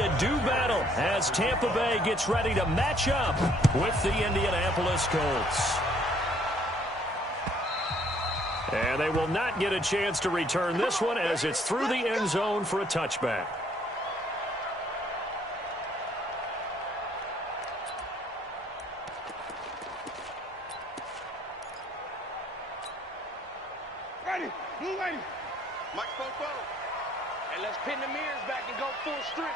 to do battle as Tampa Bay gets ready to match up with the Indianapolis Colts. And they will not get a chance to return this one as it's through the end zone for a touchback. Ready, blue lady. Mike Popo. And let's pin the mirrors back and go full strip.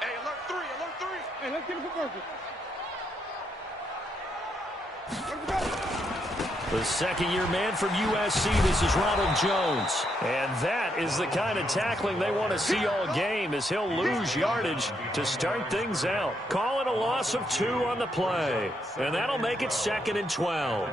Hey, alert three, alert three. Hey, let's get him for purpose. Let's go. The second-year man from USC, this is Ronald Jones. And that is the kind of tackling they want to see all game as he'll lose yardage to start things out. Call it a loss of 2 on the play. And that'll make it 2nd and 12.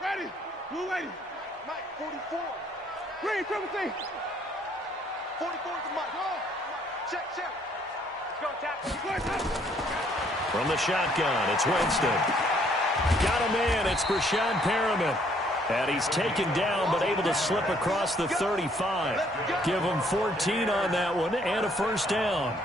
Ready, blue lady. Mike, 44. Green, 17. 44 to Mike. Check, check. Let's go, tackle. From the shotgun, it's Winston. Got a man, it's Brashad Perriman. And he's taken down, but able to slip across the 35. Give him 14 on that one, and a first down.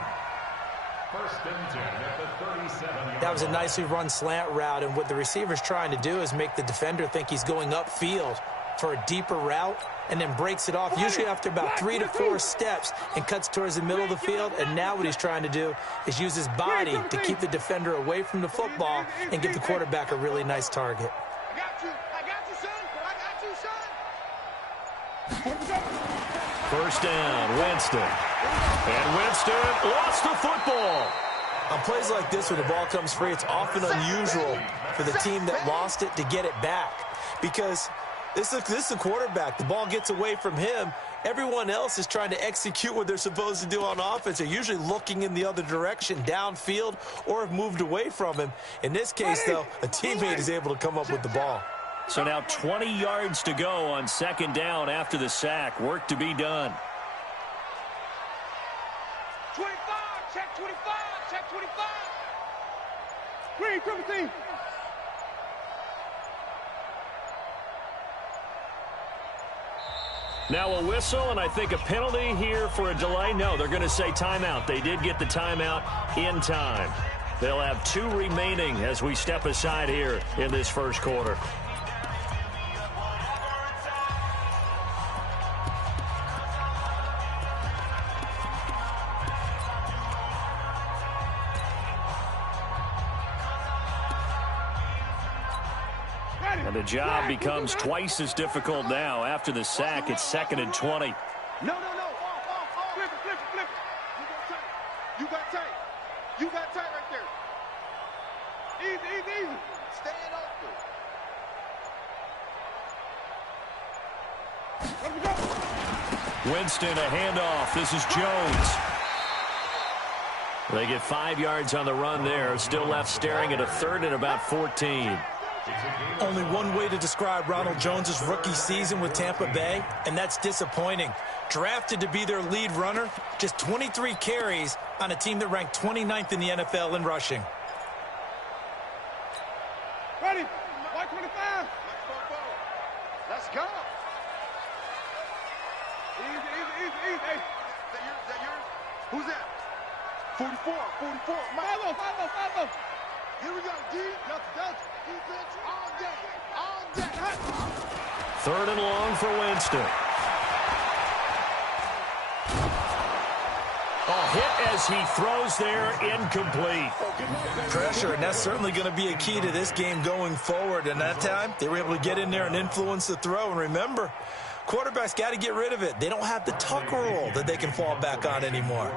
That was a nicely run slant route, and what the receiver's trying to do is make the defender think he's going upfield for a deeper route, and then breaks it off, usually after about 3 to 4 steps, and cuts towards the middle of the field. And now what he's trying to do is use his body to keep the defender away from the football and give the quarterback a really nice target. I got you, son. I got you, son. First down, Winston. And Winston lost the football. On plays like this where the ball comes free, it's often unusual for the team that lost it to get it back, because this is a quarterback. The ball gets away from him. Everyone else is trying to execute what they're supposed to do on offense. They're usually looking in the other direction, downfield, or have moved away from him. In this case, though, a teammate is able to come up with the ball. So now 20 yards to go on 2nd down after the sack. Work to be done. 25, check 25, check 25. Green, 17. Now a whistle, and I think a penalty here for a delay. No, they're going to say timeout. They did get the timeout in time. They'll have 2 remaining as we step aside here in this first quarter. And the job becomes twice as difficult now. After the sack, it's 2nd and 20. No. Flip it. You got tight. You got tight right there. Easy. Staying open. Let me go. Winston, a handoff. This is Jones. They get 5 yards on the run there. Still left staring at a 3rd and about 14. Only one way to describe Ronald Jones' rookie season with Tampa Bay, and that's disappointing. Drafted to be their lead runner, just 23 carries on a team that ranked 29th in the NFL in rushing. Ready, 125. Let's go. Easy. Hey, is that yours? Who's that? 44. Follow. Here we go, D. Delta. Defense all day. 3rd and long for Winston. A hit as he throws there, incomplete. Pressure, and that's certainly going to be a key to this game going forward. And that time, they were able to get in there and influence the throw. And remember, quarterbacks got to get rid of it. They don't have the tuck rule that they can fall back on anymore.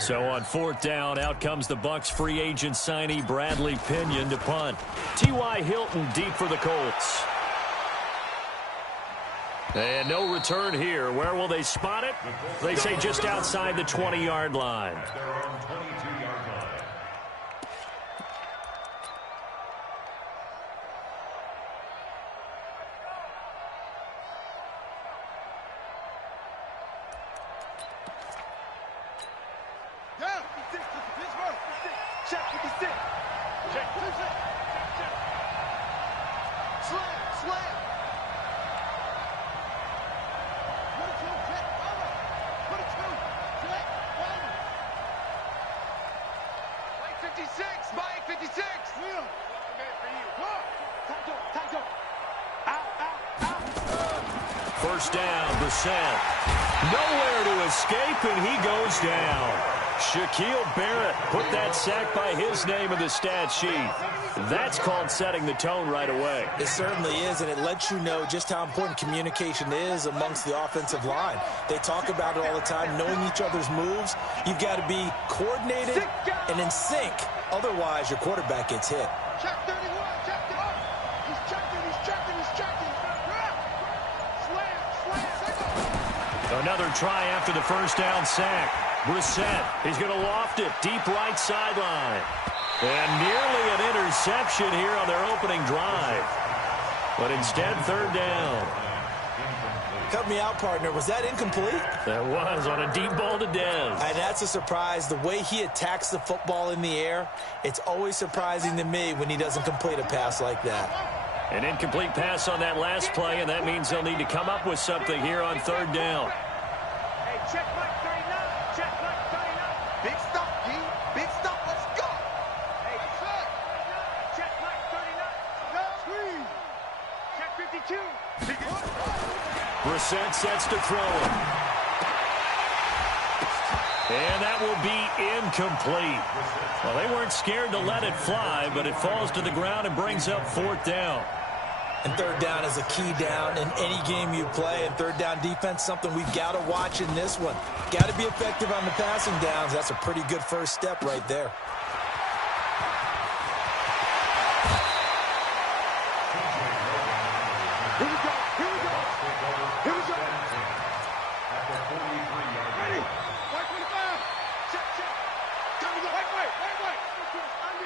So on 4th down, out comes the Bucs free agent signee Bradley Pinion to punt. T.Y. Hilton deep for the Colts. And no return here. Where will they spot it? They say just outside the 20-yard line. first down. Brissett. Nowhere to escape, and he goes down. Shaquille Barrett put that sack by his name in the stat sheet. That's called setting the tone right away. It certainly is, and it lets you know just how important communication is amongst the offensive line. They talk about it all the time, knowing each other's moves. You've got to be coordinated and in sync. Otherwise, your quarterback gets hit. Check 31, check it up. He's checking, he's checking, he's checking. Slam. Another try after the first down sack. Brissett, he's going to loft it deep right sideline. And nearly an interception here on their opening drive. But instead, third down. Cut me out, partner. Was that incomplete? That was on a deep ball to Dez. And that's a surprise. The way he attacks the football in the air, it's always surprising to me when he doesn't complete a pass like that. An incomplete pass on that last play, and that means they'll need to come up with something here on third down. Hey, check Mike 39. Check Mike 39. Big stop, G. Big stop. Let's go. Hey, set. Check Mike 39. No, screen. Check 52. Brissett sets to throw him. And that will be incomplete. Well, they weren't scared to let it fly, but it falls to the ground and brings up fourth down. And third down is a key down in any game you play. And third down defense, something we've got to watch in this one. Got to be effective on the passing downs. That's a pretty good first step right there. Here we go. Here we go. Here we go. Ready. White 25. Check, check. Time to go. White.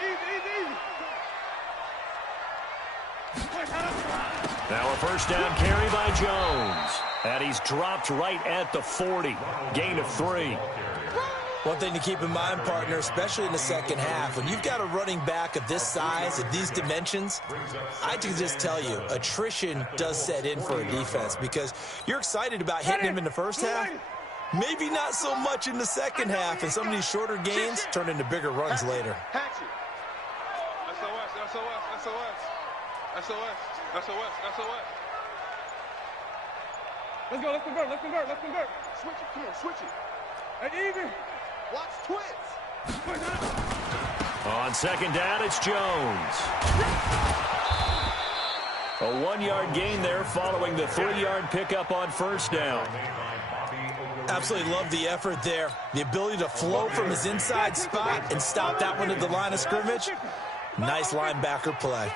Easy. Now a first down carry by Jones. And he's dropped right at the 40. Gain of 3. One thing to keep in mind, partner, especially in the second half, when you've got a running back of this size, of these dimensions, I can just tell you, attrition does set in for a defense because you're excited about hitting him in the first half. Maybe not so much in the second half, and some of these shorter gains turn into bigger runs later. Hatchet. SOS. Let's convert. Switch it, come on, switch it. Hey, Evie. Watch twins. On second down, it's Jones. A 1-yard gain there following the 3-yard pickup on first down. Absolutely love the effort there. The ability to flow from his inside spot and stop that one at the line of scrimmage. Nice linebacker play.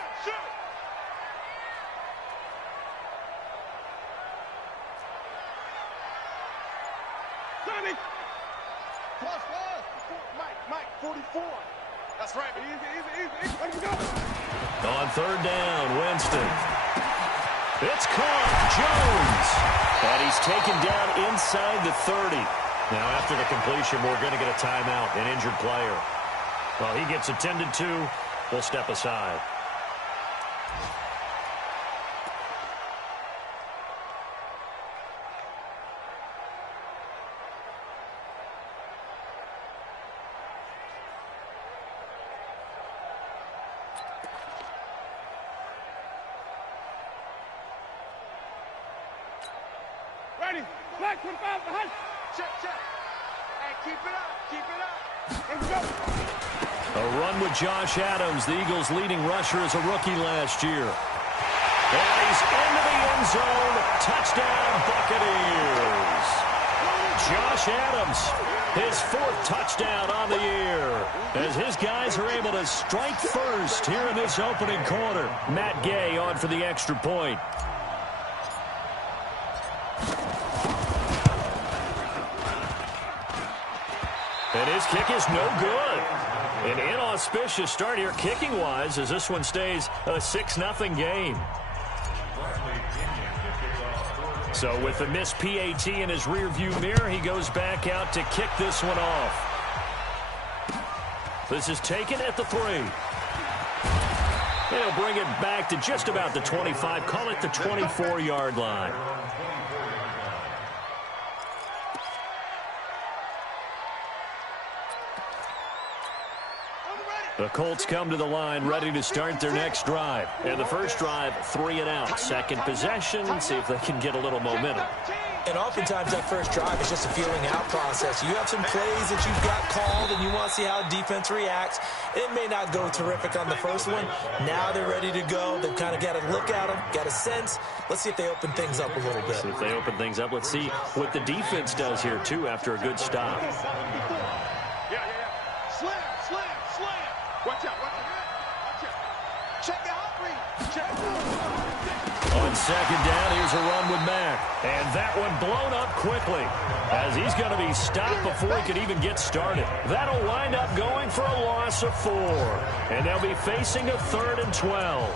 Mike, 44. That's right. Easy. Let him go. On third down, Winston. It's caught. Jones. And he's taken down inside the 30. Now, after the completion, we're going to get a timeout, an injured player. Well, he gets attended to. We'll step aside. Ready. Black 25 behind. Check. Hey, keep it up. Let's go. A run with Josh Adams, the Eagles' leading rusher as a rookie last year. And he's into the end zone. Touchdown, Buccaneers. Josh Adams, his 4th touchdown on the year, as his guys are able to strike first here in this opening quarter. Matt Gay on for the extra point. And his kick is no good. An inauspicious start here kicking-wise as this one stays a 6-0 game. So with the missed PAT in his rearview mirror, he goes back out to kick this one off. This is taken at the 3. He'll bring it back to just about the 25, call it the 24-yard line. The Colts come to the line ready to start their next drive. And the first drive, 3 and out. Second possession, see if they can get a little momentum. And oftentimes that first drive is just a feeling out process. You have some plays that you've got called and you want to see how defense reacts. It may not go terrific on the first one. Now they're ready to go. They've kind of got to look at them, got a sense. Let's see if they open things up a little bit. See if they open things up. Let's see what the defense does here, too, after a good stop. Slam. Watch out. Check it out, On second down, here's a run with Mack. And that one blown up quickly as he's going to be stopped before he can even get started. That'll wind up going for a loss of 4. And they'll be facing a 3rd and 12.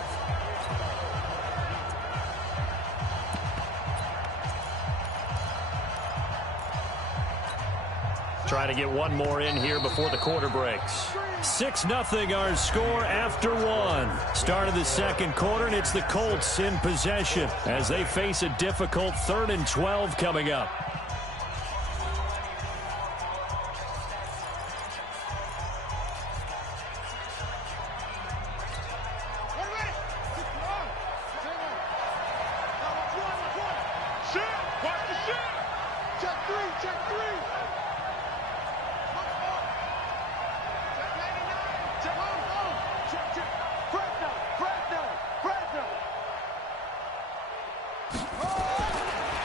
Trying to get one more in here before the quarter breaks. 6-0 our score after 1. Start of the second quarter, and it's the Colts in possession as they face a difficult 3rd and 12 coming up.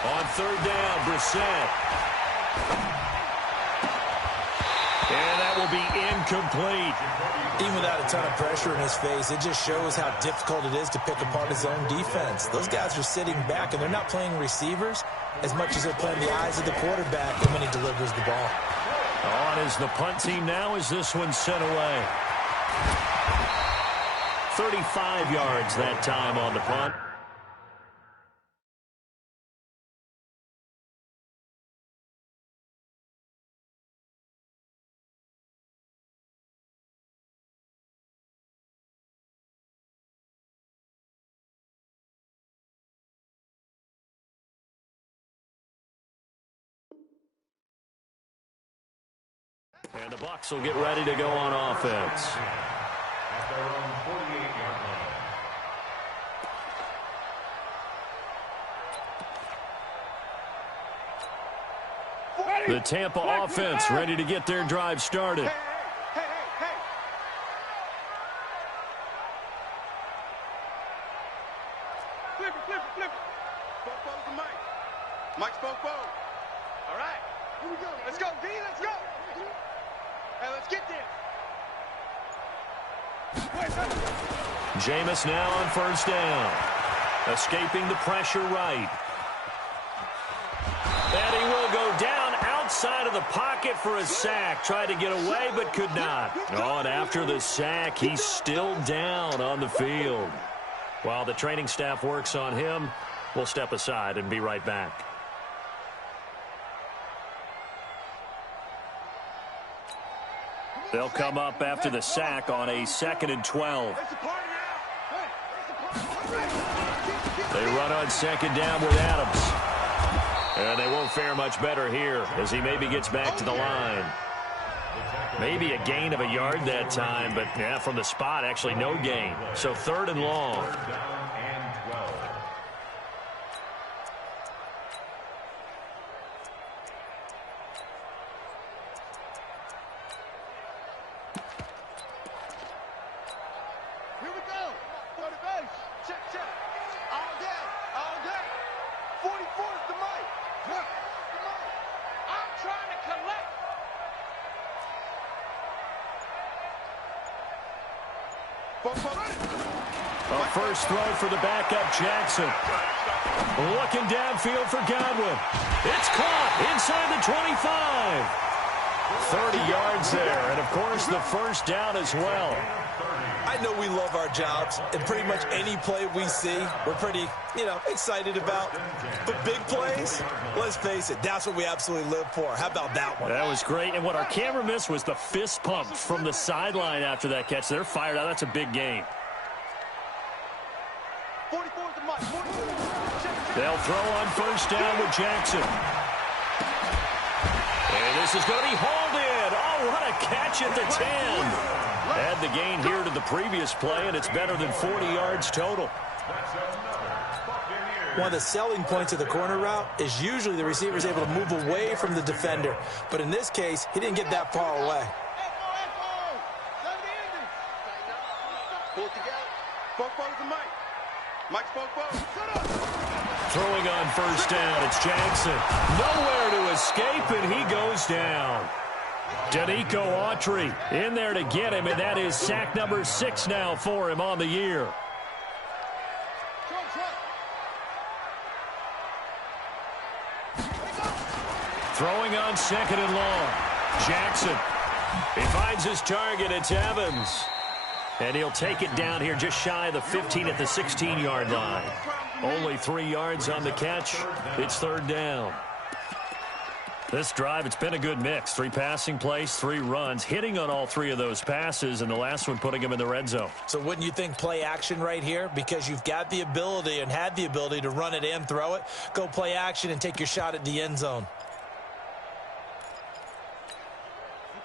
On third down, Brissett. And that will be incomplete. Even without a ton of pressure in his face, it just shows how difficult it is to pick apart his own defense. Those guys are sitting back, and they're not playing receivers as much as they're playing the eyes of the quarterback when he delivers the ball. On is the punt team now as this one's sent away. 35 yards that time on the punt. And the Bucs will get ready to go on offense. The Tampa offense ready to get their drive started. Hey. Flip it. Bo's the mic. Mike's Bo. All right. Here we go. Let's go, D. Let's go. Hey, let's get this. Jameis now on first down. Escaping the pressure right. And he will go down outside of the pocket for a sack. Tried to get away, but could not. Oh, and after the sack, he's still down on the field. While the training staff works on him, we'll step aside and be right back. They'll come up after the sack on a 2nd and 12. They run on second down with Adams. And they won't fare much better here as he maybe gets back to the line. Maybe a gain of a yard that time, but yeah, from the spot, actually no gain. So 3rd and long. A first throw for the backup Jackson. Looking downfield for Godwin. It's caught inside the 25. 30 yards there, and of course the first down as well. I know we love our jobs, and pretty much any play we see, we're pretty, excited about. But big plays, let's face it, that's what we absolutely live for. How about that one? That was great, and what our camera missed was the fist pump from the sideline after that catch. They're fired out. That's a big game. 44 is the mic. 44. They'll throw on first down with Jackson. And this is going to be hauled in. Oh, what a catch at the 10. Add the gain here to the previous play, and it's better than 40 yards total. One of the selling points of the corner route is usually the receiver is able to move away from the defender. But in this case, he didn't get that far away. Throwing on first down, it's Jackson. Nowhere to escape, and he goes down. Danico Autry in there to get him, and that is sack number 6 now for him on the year. Throwing on second and long. Jackson. He finds his target. It's Evans. And he'll take it down here just shy of the 15 at the 16-yard line. Only 3 yards on the catch. It's third down. This drive, it's been a good mix. 3 passing plays, 3 runs, hitting on all 3 of those passes, and the last one putting him in the red zone. So wouldn't you think play action right here? Because you've got the ability and had the ability to run it and throw it. Go play action and take your shot at the end zone.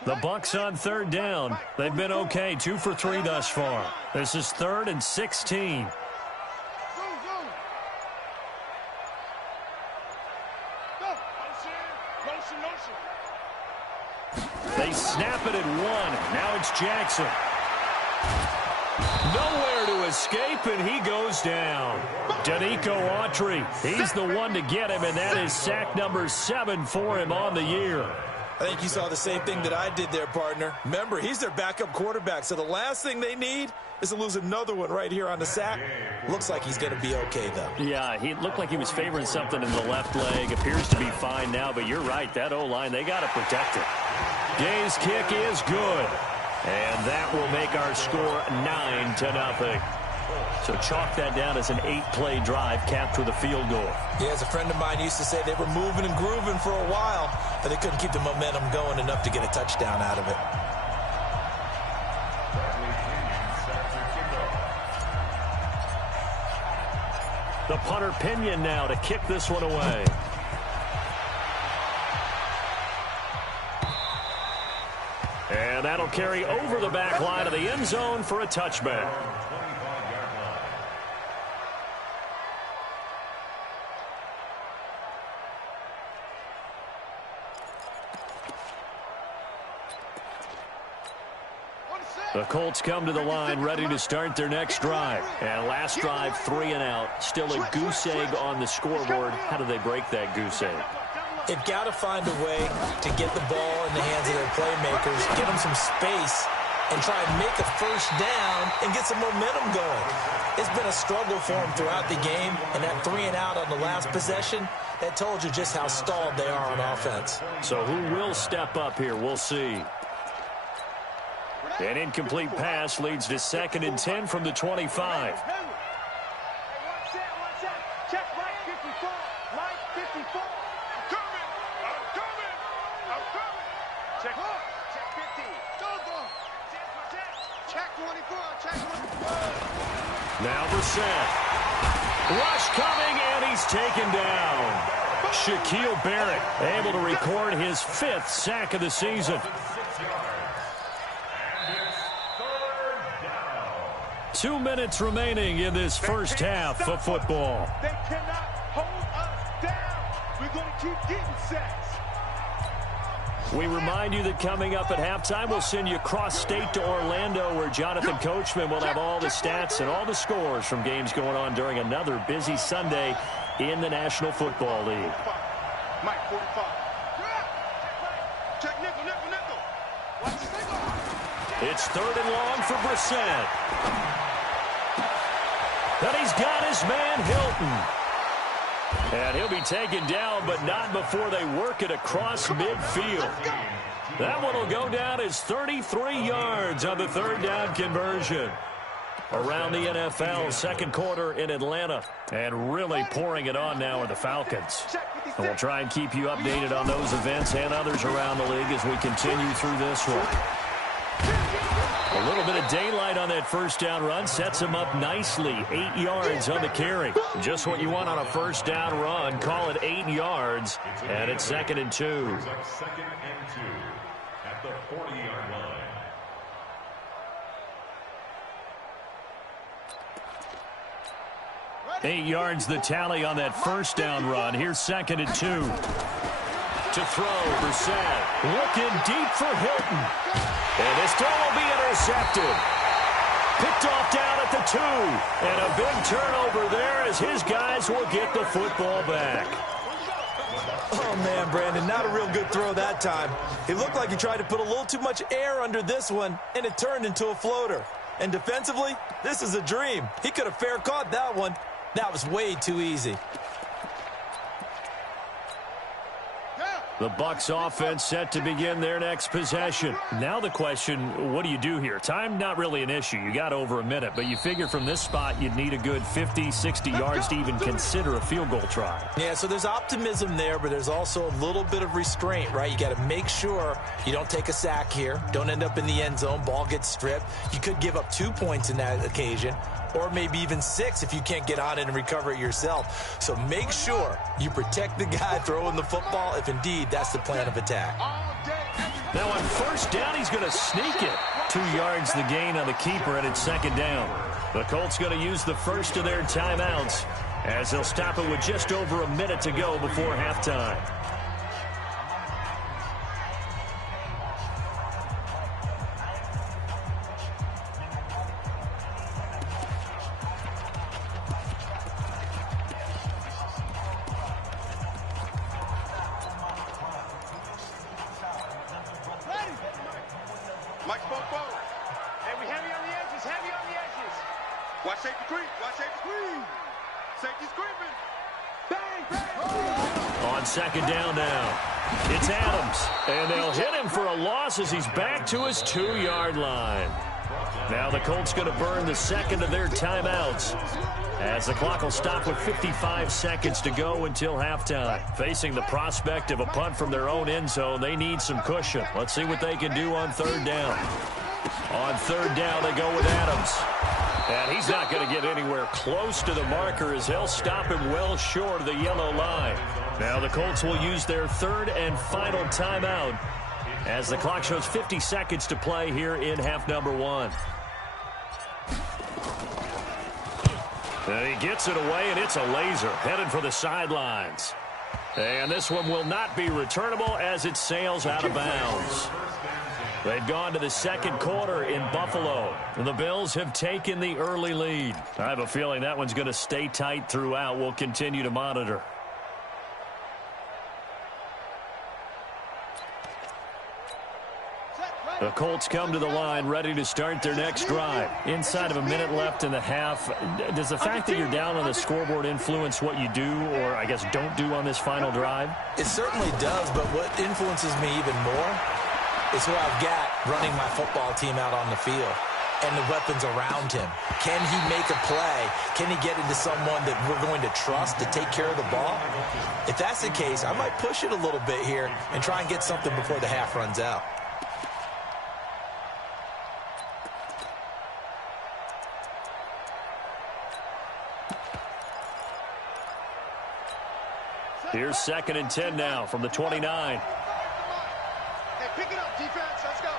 The Bucs on third down. They've been okay, 2 for 3 thus far. This is 3rd and 16. They snap it at 1. Now it's Jackson. Nowhere to escape, and he goes down. Danico Autry, he's the one to get him, and that is sack number 7 for him on the year. I think you saw the same thing that I did there, partner. Remember, he's their backup quarterback, so the last thing they need is to lose another one right here on the sack. Looks like he's going to be okay, though. Yeah, he looked like he was favoring something in the left leg. Appears to be fine now, but you're right. That O-line, they got to protect it. Gay's kick is good, and that will make our score 9-0. So chalk that down as an 8-play drive capped with a field goal. Yeah, as a friend of mine used to say, they were moving and grooving for a while, but they couldn't keep the momentum going enough to get a touchdown out of it. The punter Pinion now to kick this one away. And that'll carry over the back line of the end zone for a touchback. The Colts come to the line ready to start their next drive. And last drive, 3 and out. Still a goose egg on the scoreboard. How do they break that goose egg? They've got to find a way to get the ball in the hands of their playmakers, get them some space, and try and make a first down and get some momentum going. It's been a struggle for them throughout the game, and that 3 and out on the last possession, that told you just how stalled they are on offense. So who will step up here? We'll see. An incomplete pass leads to 2nd and 10 from the 25. Now Brissett. Rush coming, and he's taken down. Shaquille Barrett able to record his 5th sack of the season. 2 minutes remaining in this first half of football. They cannot hold us down. We're going to keep getting sacks. We remind you that coming up at halftime, we'll send you cross-state to Orlando, where Jonathan Coachman will have all the stats and all the scores from games going on during another busy Sunday in the National Football League. Mike 45. Check nickel, nickel, nickel. Watch this nickel. It's 3rd and long for Brissett. And he's got his man Hilton. And he'll be taken down, but not before they work it across midfield. That one will go down as 33 yards on the 3rd down conversion. Around the NFL, 2nd quarter in Atlanta. And really pouring it on now are the Falcons. And we'll try and keep you updated on those events and others around the league as we continue through this one. A little bit of daylight on that first down run sets him up nicely. 8 yards on the carry. Just what you want on a first down run. Call it 8 yards. And it's 2nd and 2. 2nd and 2 at the 40-yard line. 8 yards the tally on that first down run. Here's 2nd and 2. To throw, Brissett looking deep for Hilton. And this throw will be intercepted. Picked off down at the 2. And a big turnover there as his guys will get the football back. Oh, man, Brandon, not a real good throw that time. It looked like he tried to put a little too much air under this one, and it turned into a floater. And defensively, this is a dream. He could have fair caught that one. That was way too easy. The Bucs offense set to begin their next possession. Now the question, what do you do here? Time not really an issue. You got over a minute, but you figure from this spot you'd need a good 50, 60 yards to even consider a field goal try. Yeah, so there's optimism there, but there's also a little bit of restraint, right? You got to make sure you don't take a sack here. Don't end up in the end zone. Ball gets stripped. You could give up 2 points in that occasion, or maybe even 6 if you can't get on it and recover it yourself. So make sure you protect the guy throwing the football if indeed that's the plan of attack. Now on first down, he's going to sneak it. 2 yards the gain on the keeper, and it's 2nd down. The Colts going to use the first of their timeouts as they'll stop it with just over a minute to go before halftime. Watch safety creep. Watch safety creep. Safety's creeping. Bang, bang. On 2nd down now, it's Adams. And they'll hit him for a loss as he's back to his 2-yard line. Now the Colts going to burn the second of their timeouts as the clock will stop with 55 seconds to go until halftime. Facing the prospect of a punt from their own end zone, they need some cushion. Let's see what they can do on 3rd down. On 3rd down, they go with Adams. And he's not going to get anywhere close to the marker as they'll stop him well short of the yellow line. Now the Colts will use their 3rd and final timeout as the clock shows 50 seconds to play here in half number 1. And he gets it away, and it's a laser headed for the sidelines. And this one will not be returnable as it sails out of bounds. They've gone to the 2nd quarter in Buffalo. The Bills have taken the early lead. I have a feeling that one's going to stay tight throughout. We'll continue to monitor. The Colts come to the line ready to start their next drive. Inside of a minute left in the half, does the fact that you're down on the scoreboard influence what you do or, I guess, don't do on this final drive? It certainly does, but what influences me even more is who I've got running my football team out on the field and the weapons around him. Can he make a play? Can he get into someone that we're going to trust to take care of the ball? If that's the case, I might push it a little bit here and try and get something before the half runs out. Here's 2nd and 10 now from the 29. Pick it up, defense. Let's go.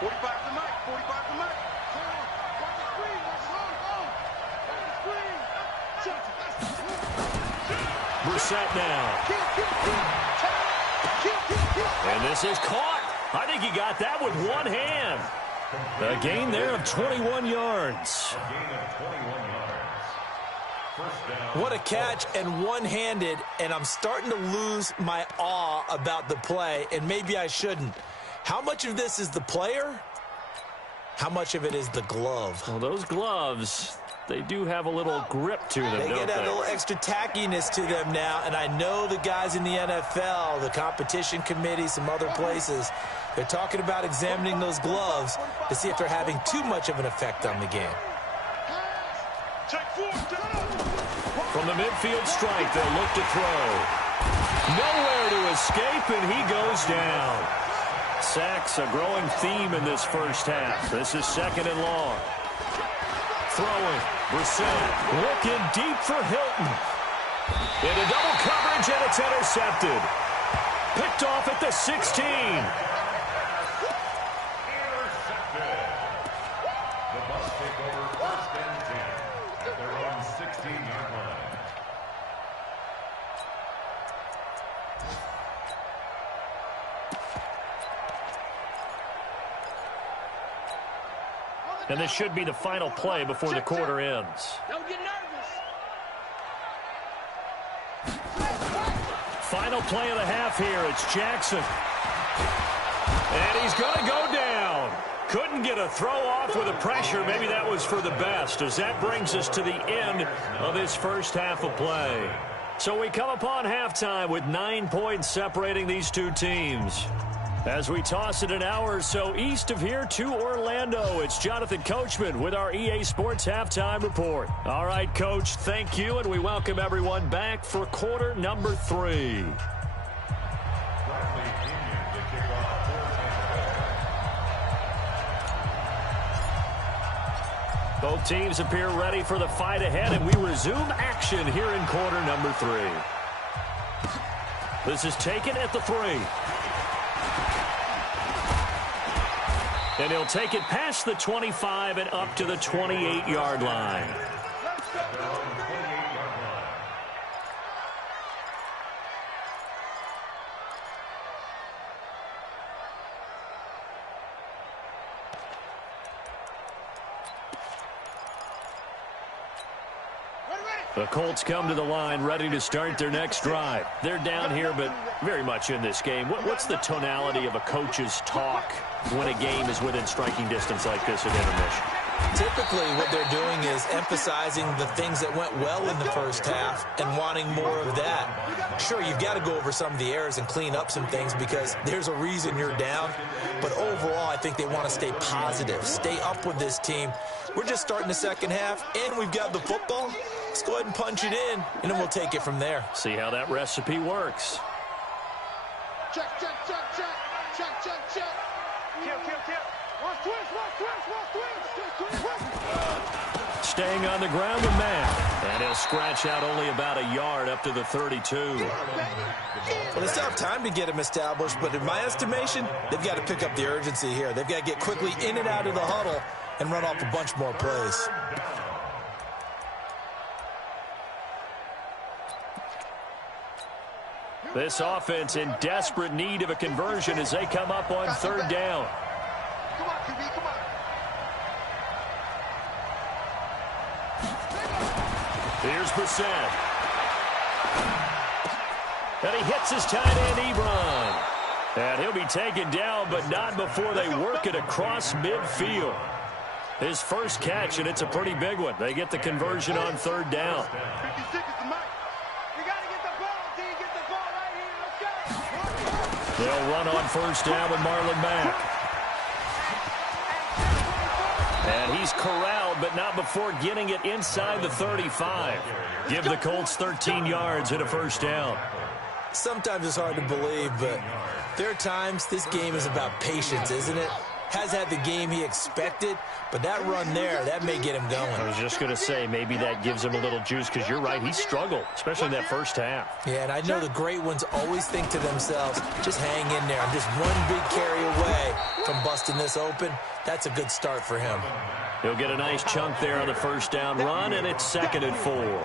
45 to Mike. 45 to Mike. Watch the screen. Watch the screen. Brissett now. And this is caught. I think he got that with one hand. A gain there of 21 yards. What a catch, and one-handed, and I'm starting to lose my awe about the play, and maybe I shouldn't. How much of this is the player? How much of it is the glove? Well, those gloves, they do have a little grip to them, They don't get that they? little extra tackiness to them now, and I know the guys in the NFL, the competition committee, some other places, they're talking about examining those gloves to see if they're having too much of an effect on the game. From the midfield strike, they'll look to throw. Nowhere to escape, and he goes down. Sacks, a growing theme in this first half. This is 2nd and long. Throwing. Brissett looking deep for Hilton. Into double coverage, and it's intercepted. Picked off at the 16. And this should be the final play before the quarter ends. Don't get nervous. Final play of the half here. It's Jackson. And he's going to go down. Couldn't get a throw off with the pressure. Maybe that was for the best, as that brings us to the end of this first half of play. So we come upon halftime with 9 points separating these two teams. As we toss it an hour or so east of here to Orlando, it's Jonathan Coachman with our EA Sports Halftime Report. All right, Coach, thank you, and we welcome everyone back for quarter number 3. Both teams appear ready for the fight ahead, and we resume action here in quarter number 3. This is taken at the 3. And he'll take it past the 25 and up to the 28-yard line. The Colts come to the line ready to start their next drive. They're down here, but very much in this game. What's the tonality of a coach's talk when a game is within striking distance like this at intermission? Typically, what they're doing is emphasizing the things that went well in the first half and wanting more of that. Sure, you've got to go over some of the errors and clean up some things because there's a reason you're down. But overall, I think they want to stay positive, stay up with this team. We're just starting the second half, and we've got the football. Let's go ahead and punch it in, and then we'll take it from there. See how that recipe works. Check, check, check, check. Check, check, check. Kill, kill, kill. One twist, one twist, one twist. Staying on the ground with Matt. And he'll scratch out only about a yard up to the 32. Well, it's tough time to get him established, but in my estimation, they've got to pick up the urgency here. They've got to get quickly in and out of the huddle and run off a bunch more plays. This offense in desperate need of a conversion as they come up on third down. Come on, QB, come on. Here's Brissett. And he hits his tight end, Ebron. And he'll be taken down, but not before they work it across midfield. His first catch, and it's a pretty big one. They get the conversion on third down. 56 is the mic. You got to get the ball, D. Get the ball right here. Let's go. They'll run on first down with Marlon Mack. And he's corralled, but not before getting it inside the 35. Give the Colts 13 yards and a first down. Sometimes it's hard to believe, but there are times this game is about patience, isn't it? Has had the game he expected, but that run there, that may get him going. I was just going to say, maybe that gives him a little juice, because you're right, he struggled, especially in that first half. Yeah, and I know the great ones always think to themselves, just hang in there. I'm just one big carry away from busting this open. That's a good start for him. He'll get a nice chunk there on the first down run, and it's 2nd and 4.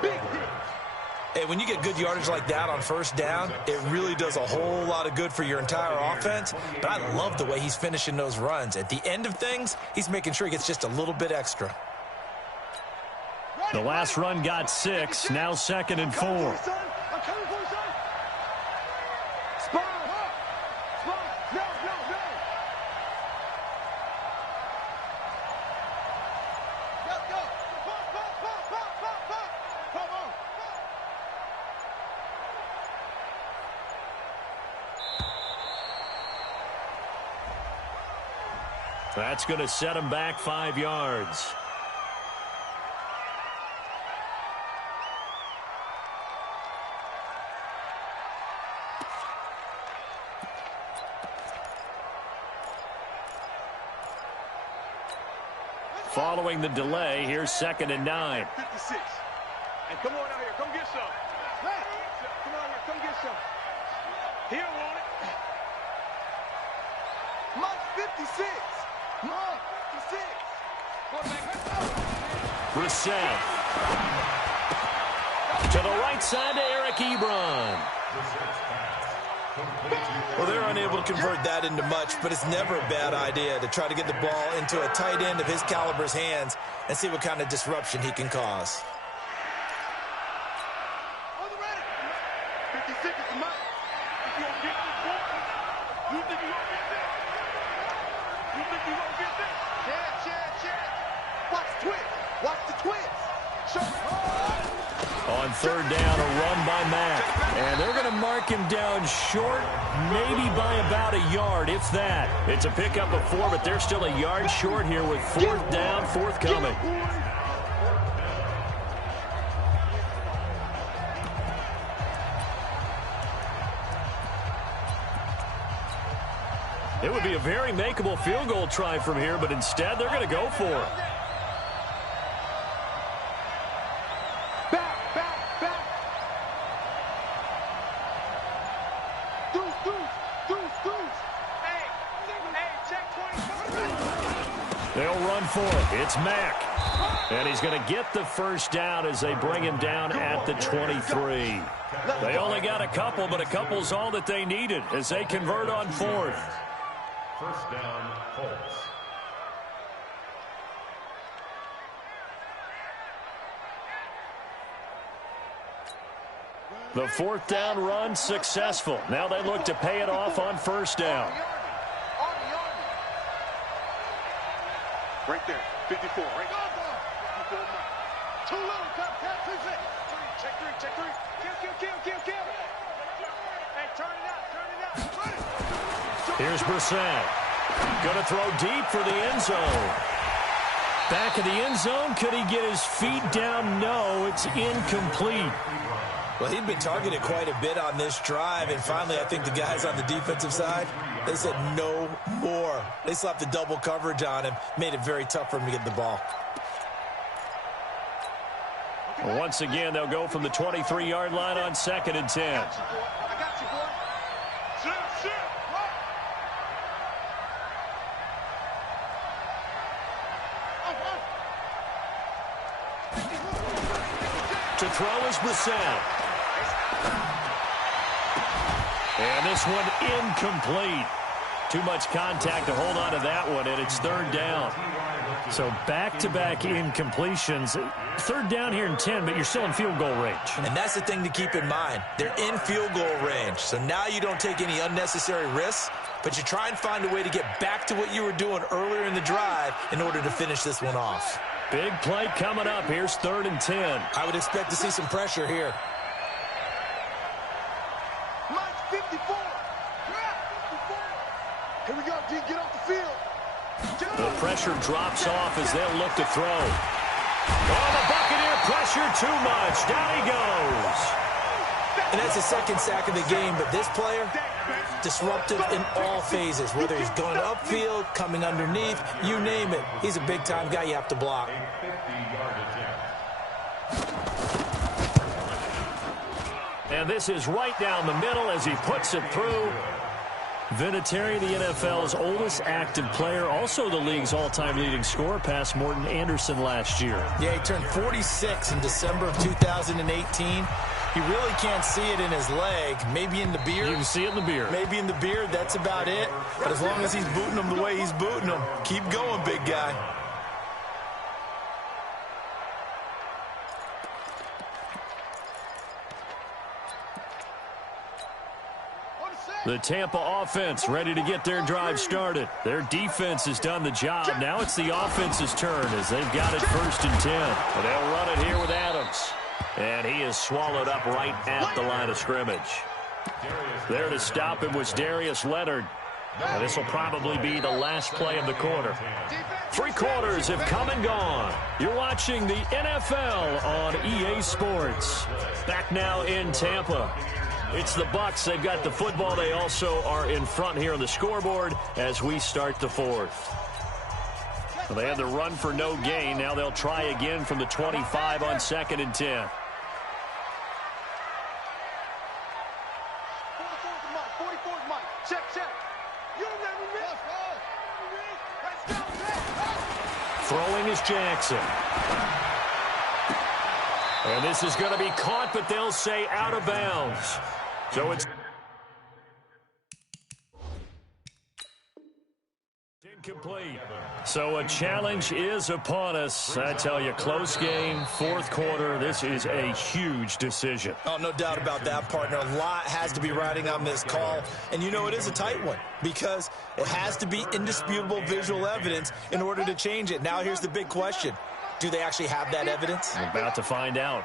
Hey, when you get good yardage like that on first down, it really does a whole lot of good for your entire offense. But I love the way he's finishing those runs. At the end of things, he's making sure he gets just a little bit extra. The last run got 6, now 2nd and 4. That's going to set him back 5 yards. Following the delay, here's 2nd and 9. 56. And come on out here. Come get some. Come on here. Come get some. He don't want it. Mike 56. Mike 56. Brissett. To the right side to Eric Ebron. Well, they're unable to convert that into much, but it's never a bad idea to try to get the ball into a tight end of his caliber's hands and see what kind of disruption he can cause. On the ready. 50 seconds to Mike. If you don't get this ball, you think you're going to get this? You think you're going to get this? Chad. Watch the twins. Watch the twins. On third down, a run by Mack. And they're going to mark him down short, maybe by about a yard, if that. It's a pickup of 4, but they're still a yard short here with fourth down, forthcoming. It would be a very makeable field goal try from here, but instead they're going to go for it. They'll run for it. It's Mack. And he's going to get the first down as they bring him down at the 23. They only got a couple, but a couple's all that they needed as they convert on fourth. First down, Colts. The fourth down run successful. Now they look to pay it off on first down. Right there, 54, right there. 54 Mike. Too little, tap 2 seconds. Check three. Kill. Hey, turn it out. Here's Brissett. Going to throw deep for the end zone. Back of the end zone. Could he get his feet down? No, it's incomplete. Well, he'd been targeted quite a bit on this drive, and finally I think the guys on the defensive side, they said no more. They slapped the double coverage on him, made it very tough for him to get the ball. Once again, they'll go from the 23-yard line on 2nd and 10. I got you, boy. Sit. To throw is Brissett. And this one incomplete. Too much contact to hold on to that one, and it's third down. So back-to-back incompletions. Third down here in 10, but you're still in field goal range. And that's the thing to keep in mind. They're in field goal range. So now you don't take any unnecessary risks, but you try and find a way to get back to what you were doing earlier in the drive in order to finish this one off. Big play coming up. Here's 3rd and 10. I would expect to see some pressure here. Mike, 54. Here we go, D. Get off the field. The pressure drops off as they'll look to throw. Oh, the Buccaneer pressure too much. Down he goes. And that's the second sack of the game, but this player, disruptive in all phases, whether he's going upfield, coming underneath, you name it. He's a big-time guy you have to block. And this is right down the middle as he puts it through. Vinatieri, the NFL's oldest active player, also the league's all-time leading scorer, past Morton Anderson last year. Yeah, he turned 46 in December of 2018. He really can't see it in his leg, maybe in the beard. You can see it in the beard. Maybe in the beard, that's about it. But as long as he's booting him the way he's booting him, keep going, big guy. The Tampa offense ready to get their drive started. Their defense has done the job. Now it's the offense's turn as they've got it 1st and 10. And they'll run it here with Adams. And he is swallowed up right at the line of scrimmage. There to stop him was Darius Leonard. And this will probably be the last play of the quarter. 3 quarters have come and gone. You're watching the NFL on EA Sports. Back now in Tampa. It's the Bucs. They've got the football. They also are in front here on the scoreboard as we start the 4th. Well, they had the run for no gain. Now they'll try again from the 25 on 2nd and 10. 44's Mike. Check. You remember me? Let's go. Throwing is Jackson. And this is going to be caught, but they'll say out of bounds. So it's Incomplete. So a challenge is upon us. I tell you, close game, fourth quarter. This is a huge decision. Oh, no doubt about that, partner. A lot has to be riding on this call. And you know it is a tight one because it has to be indisputable visual evidence in order to change it. Now here's the big question. Do they actually have that evidence? We're about to find out.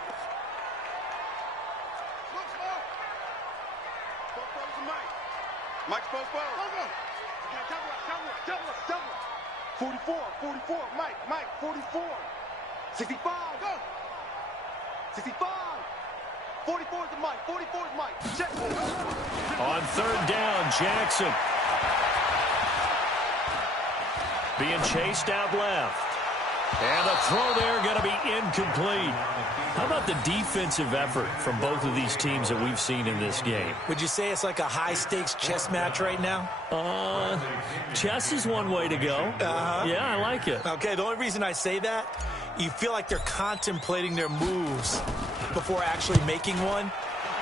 Mike's postponed. 44, Mike, 44. 65, go. 65. 44 is the Mike, 44 is Mike. Check. On third down, Jackson. Being chased out left. And the throw there going to be incomplete. How about the defensive effort from both of these teams that we've seen in this game? Would you say it's like a high-stakes chess match right now? Chess is one way to go. Yeah, I like it. Okay, the only reason I say that, you feel like they're contemplating their moves before actually making one,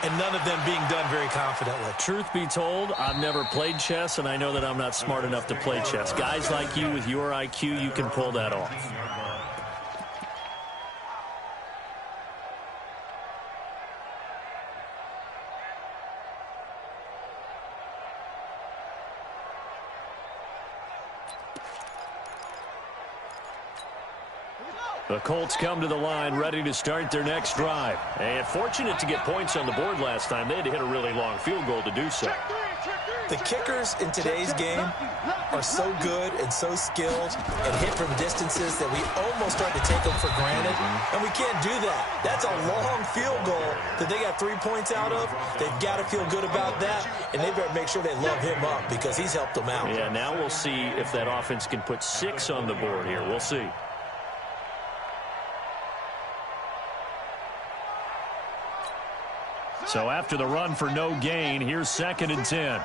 and none of them being done very confidently. Truth be told, I've never played chess, and I know that I'm not smart enough to play chess. Guys like you with your IQ, you can pull that off. The Colts come to the line ready to start their next drive. And fortunate to get points on the board last time. They had to hit a really long field goal to do so. The kickers in today's game are so good and so skilled and hit from distances that we almost start to take them for granted. And we can't do that. That's a long field goal that they got 3 points out of. They've got to feel good about that, and they better make sure they love him up because he's helped them out. Yeah, now we'll see if that offense can put 6 on the board here. We'll see. So after the run for no gain, here's 2nd and 10.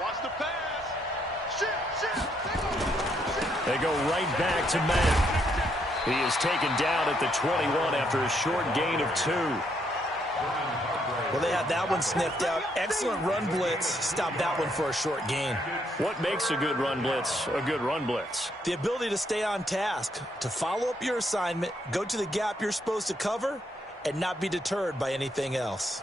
Watch the pass. They go right back to Matt. He is taken down at the 21 after a short gain of 2. Well, they had that one sniffed out. Excellent run blitz. Stop that one for a short gain. What makes a good run blitz a good run blitz? The ability to stay on task, to follow up your assignment, go to the gap you're supposed to cover, and not be deterred by anything else.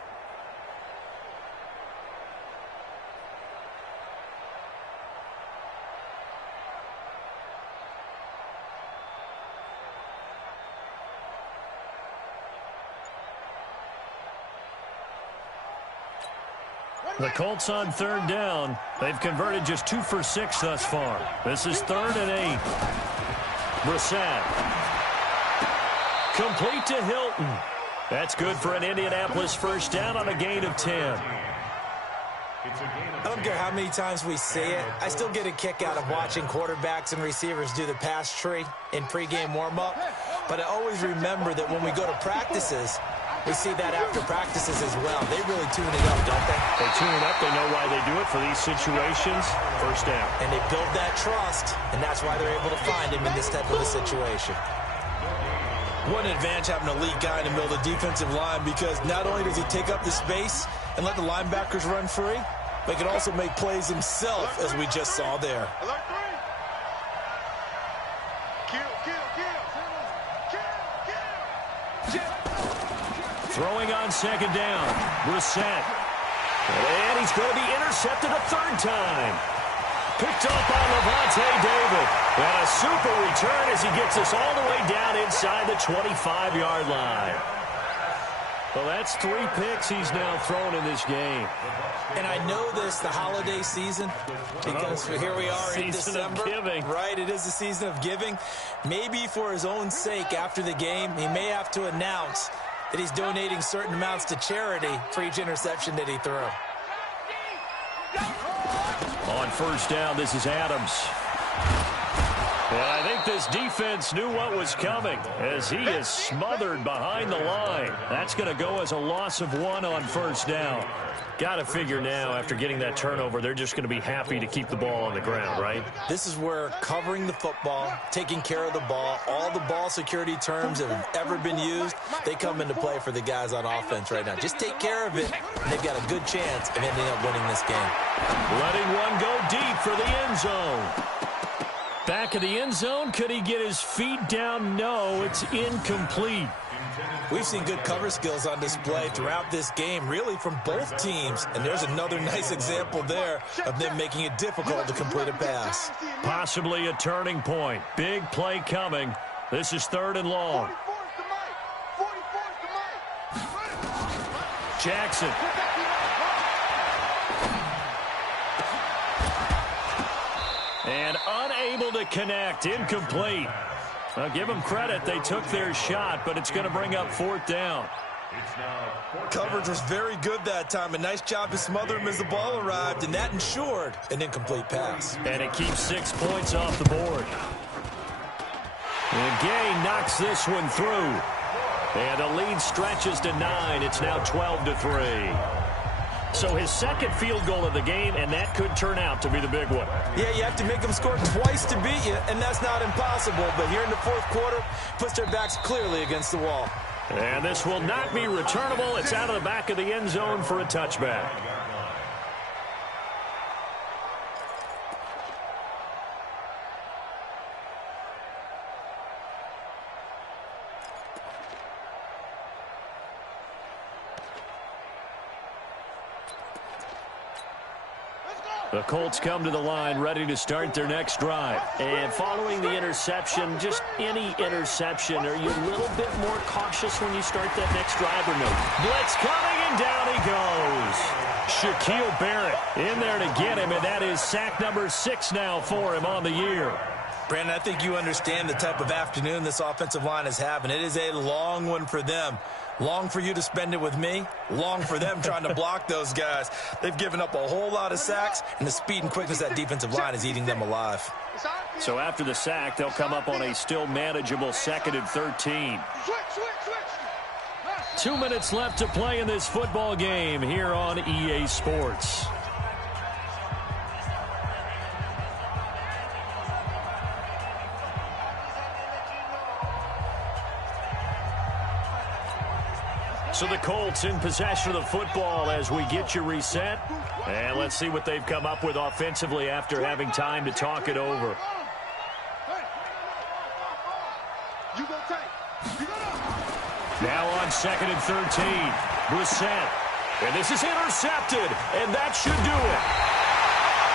The Colts on third down. They've converted just 2 for 6 thus far. This is 3rd and 8. Brissett. Complete to Hilton. That's good for an Indianapolis first down on a gain of 10. I don't care how many times we say it, I still get a kick out of watching quarterbacks and receivers do the pass tree in pregame warm-up. But I always remember that when we go to practices, we see that after practices as well. They really tune it up, don't they? They tune it up. They know why they do it for these situations. First down. And they build that trust, and that's why they're able to find him in this type of a situation. What an advantage having an elite guy in the middle of the defensive line, because not only does he take up the space and let the linebackers run free, but he can also make plays himself, as we just saw there. Alert 3. Kill. Throwing on 2nd down. Brissett. And he's going to be intercepted a 3rd time. Picked up by Levante David. And a super return as he gets us all the way down inside the 25-yard line. Well, that's 3 picks he's now thrown in this game. And I know this, the holiday season, because here we are in December. Season of giving. Right, it is the season of giving. Maybe for his own sake after the game, he may have to announce that he's donating certain amounts to charity for each interception that he threw. On first down, this is Adams. And I think this defense knew what was coming as he is smothered behind the line. That's going to go as a loss of 1 on first down. Got to figure now, after getting that turnover, they're just going to be happy to keep the ball on the ground, right? This is where covering the football, taking care of the ball, all the ball security terms that have ever been used, they come into play for the guys on offense right now. Just take care of it, and they've got a good chance of ending up winning this game. Letting one go deep for the end zone. back of the end zone. Could he get his feet down? No, it's incomplete. We've seen good cover skills on display throughout this game, really from both teams. And there's another nice example there of them making it difficult to complete a pass. Possibly a turning point. Big play coming. This is 3rd and long. Jackson. And unable to connect. Incomplete. I'll give them credit. They took their shot, but it's going to bring up 4th down. Coverage was very good that time. A nice job to smother him as the ball arrived, and that ensured an incomplete pass. And it keeps 6 points off the board. And Gay knocks this one through. And the lead stretches to 9. It's now 12-3. So his second field goal of the game, and that could turn out to be the big one. Yeah, you have to make them score twice to beat you, and that's not impossible. But here in the 4th quarter, puts their backs clearly against the wall. And this will not be returnable. It's out of the back of the end zone for a touchback. The Colts come to the line ready to start their next drive. And following the interception, just any interception, are you a little bit more cautious when you start that next drive or no? Blitz coming, and down he goes. Shaquille Barrett in there to get him, and that is sack number 6 now for him on the year. Brandon, I think you understand the type of afternoon this offensive line is having. It is a long one for them. Long for you to spend it with me. Long for them trying to block those guys. They've given up a whole lot of sacks, and the speed and quickness of that defensive line is eating them alive. So after the sack, they'll come up on a still manageable 2nd and 13. 2 minutes left to play in this football game here on EA Sports. So the Colts in possession of the football as we get you reset. And let's see what they've come up with offensively after having time to talk it over. Now on 2nd and 13. Brissett. And this is intercepted. And that should do it.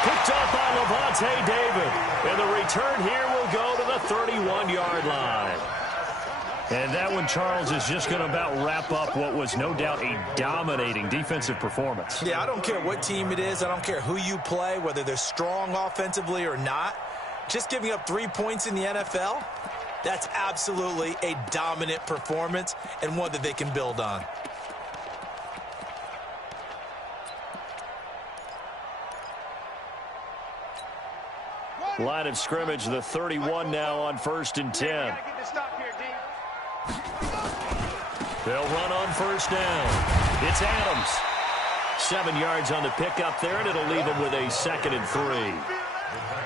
Picked up by Levante David. And the return here will go to the 31-yard line. And that one, Charles, is just going to about wrap up what was no doubt a dominating defensive performance. Yeah, I don't care what team it is. I don't care who you play, whether they're strong offensively or not. Just giving up 3 points in the NFL, that's absolutely a dominant performance and one that they can build on. Line of scrimmage, the 31 now on 1st and 10. They'll run on 1st down. It's Adams. 7 yards on the pickup there, and it'll leave him with a 2nd and 3.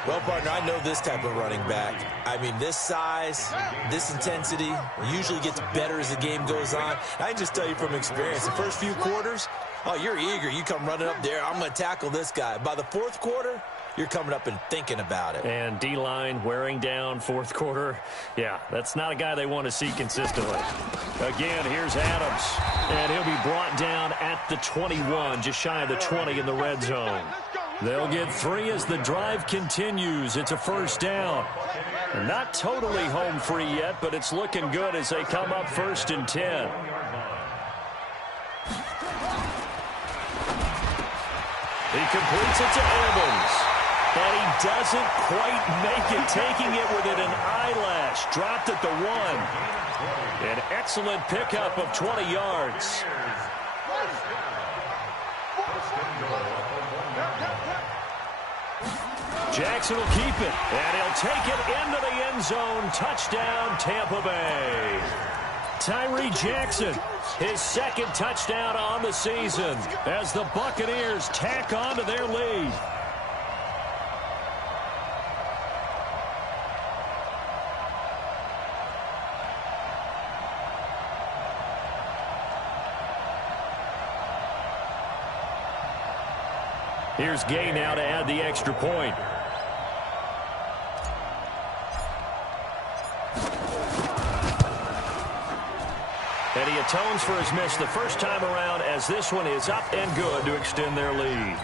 Well, partner, I know this type of running back. I mean, this size, this intensity usually gets better as the game goes on. I can just tell you from experience, the first few quarters, oh, you're eager. You come running up there, I'm going to tackle this guy. By the 4th quarter, you're coming up and thinking about it. And D-line wearing down 4th quarter. Yeah, that's not a guy they want to see consistently. Again, here's Adams. And he'll be brought down at the 21, just shy of the 20 in the red zone. They'll get 3 as the drive continues. It's a 1st down. Not totally home free yet, but it's looking good as they come up 1st and 10. He completes it to Evans. And he doesn't quite make it, taking it within an eyelash. Dropped at the 1. An excellent pickup of 20 yards. Jackson will keep it, and he'll take it into the end zone. Touchdown, Tampa Bay. Tyree Jackson, his 2nd touchdown on the season as the Buccaneers tack on to their lead. Here's Gay now to add the extra point. And he atones for his miss the first time around as this one is up and good to extend their lead.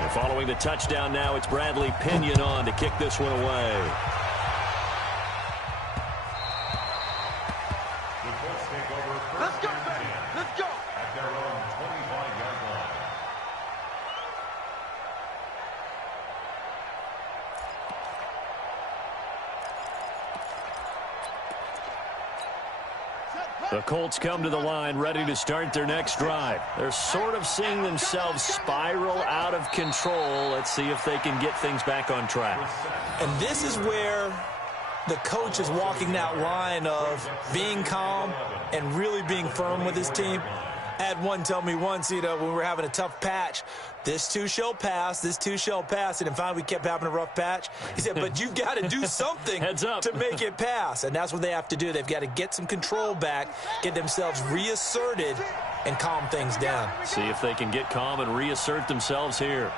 And following the touchdown now, it's Bradley Pinion on to kick this one away. Let's go, baby. Let's go. At their own 25-yard line. The Colts come to the line ready to start their next drive. They're sort of seeing themselves spiral out of control. Let's see if they can get things back on track. And this is where the coach is walking that line of being calm and really being firm with his team. I had one tell me once, when we were having a tough patch, this too shall pass, this too shall pass. And finally, we kept having a rough patch. He said, but you've got to do something Heads up. to make it pass. And that's what they have to do. They've got to get some control back, get themselves reasserted, and calm things down. See if they can get calm and reassert themselves here.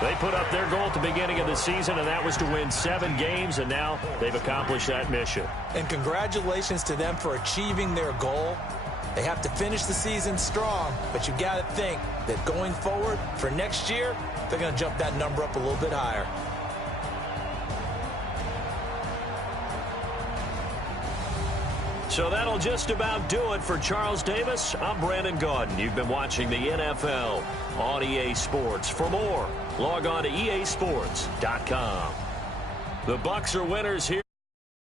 They put up their goal at the beginning of the season, and that was to win 7 games, and now they've accomplished that mission. And congratulations to them for achieving their goal. They have to finish the season strong, but you got to think that going forward for next year, they're going to jump that number up a little bit higher. So that'll just about do it for Charles Davis. I'm Brandon Gaudin. You've been watching the NFL on EA Sports. For more, log on to easports.com. The Bucs are winners here.